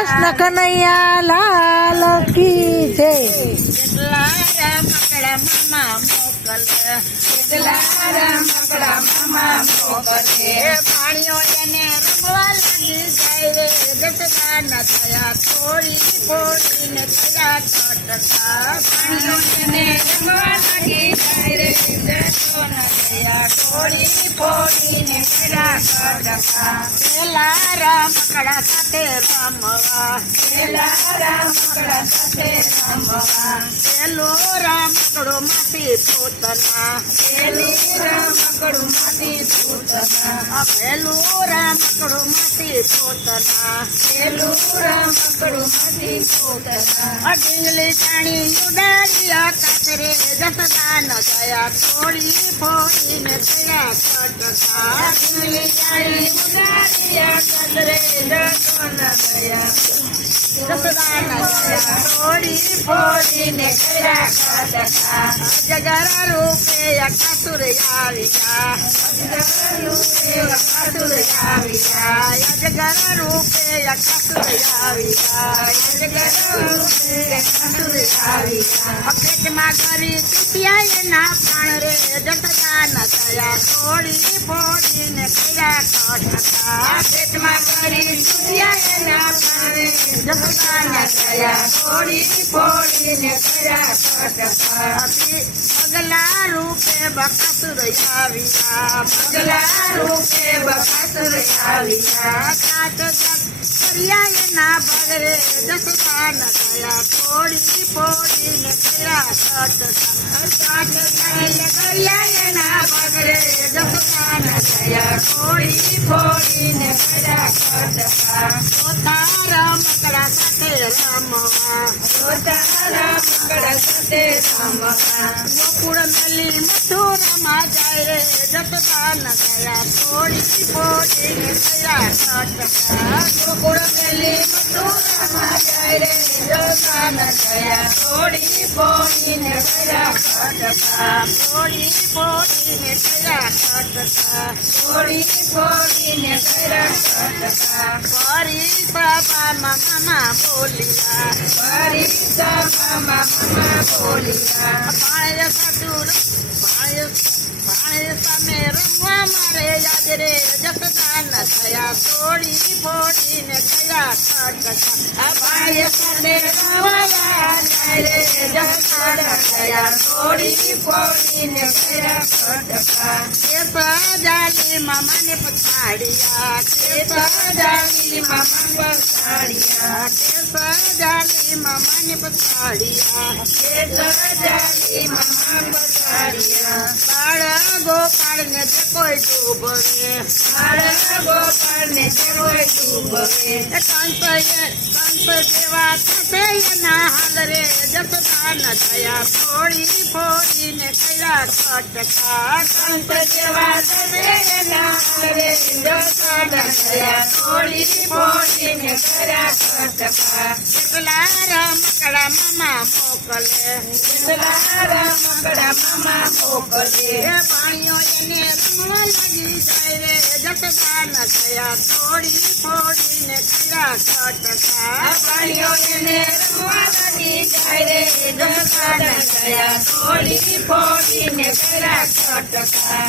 કૃષ્ણ કનૈયા લાલ કી જય. કેટલા રમકડા મામા મોકલે, કેટલા રમકડા મામા મોકલે. પાણીઓ એને રમવા લાગી જાય રે, જટકા ન થયા થોડી થોડીને થયા ટટકા. પાણીઓ એને રમવા લાગી જાય રે, જટકો ન થયા થોડી થોડીને થયા ટટકા. પેલા રમકડા સાથે રમવા, પેલા રમકડા સાથે રમવા. પેલો રમકડો માટી પોતના, પેલી રમકડું માટી પોતના. પેલું રમકડું માટી પોતના, પેલું રમકડું માટી પોતના. ઢીંગલી જાણી ઉડાડ્યા કાતરે, જસદા ન ગયા થોડી ફોડીને થયા ટટકા. ઢીંગલી જાણી ઉડાડ્યા કાતરે, જસદા ન ગયા, જસદા ન ગયા થોડી ફોડીને થયા ટટકા. અજગર રૂપે અકાસુર આવ્યા, અજગર રૂપે અકાસુર આવ્યા, અજગર રૂપે અકાસુર આવ્યા, અજગર રૂપે અકાસુર આવ્યા. પેટમાં કરી ચૂપ્યા એના પ્રાણ રે, જટકા ન થયા થોડી ફોડીને થયા ટટકા. પેટમાં કરી ચૂપ્યા એના પ્રાણ રે, જટકા ન થયા થોડી ફોડીને થયા ટટકા. પગલા રૂપે બકાસુર આવ્યા, પગલા રૂપે બકાસુર આવ્યા. કાચ કર્યા એના પગરે, જસદા ન થયા થોડી ફોડીને થયા ટટકા. કાચ કર્યા એના પગરે, જસદા ન થયા થોડી ફોડીને થયા ટટકા. ચોથા રમકડા સાથે રમવા, ચોથા રમકડા સાથે રમવા. ગોકુળ મેલી મથુરામાં જાય રે, જસદા ન થયા થોડી ફોડીને થયા ટટકા. ગોકુળ મેલી મથુરામાં જાય રે, જસદા ન થયા થોડી ફોડીને થયા ટટકા. થોડી ફોડીને થયા ટટકા, થોડી ફોડીને થયા ટટકા. ફરી સભામાં મામા બોલ્યા, ફરી સભામાં મામા બોલ્યા. પાય સાધુર પાય સામે રમવા મારે યાદ રે, જસદા ન થયા થોડી ફોડીને થયા ટટકા. પાય સાથે રમવા જાય રે, જસદા ન થયા થોડી ફોડીને થયા ટટકા. જાલી મામાને પછાડ્યા, જાલી મામા પછાડ્યા, જાલી મામાને પછાડ્યા, જાલી મામા પછાડ્યા. બાળ ગોપાળને જે કોઈ ડૂબવે, બાળ ગોપાળને જે કોઈ ડૂબવે. કંસ જેવા થશે એના હાલ રે, જસદા ન થયા થોડી ફોડીને થયા ટટકા. કંસ જેવા થશે એના હાલ રે, જસદા ન થયા થોડી ફોડીને થયા ટટકા. કેટલા રમકડા મામા મોકલે, કેટલા રમકડા મામા મોકલે. પાણીઓ એને રમવા લાગી જાય રે, જસદા ન થયા થોડી ફોડીને થયા ટટકા. પાણીઓ એને રમવા લાગી જાય રે, જસદા ન થયા થોડી ફોડીને થયા ટટકા.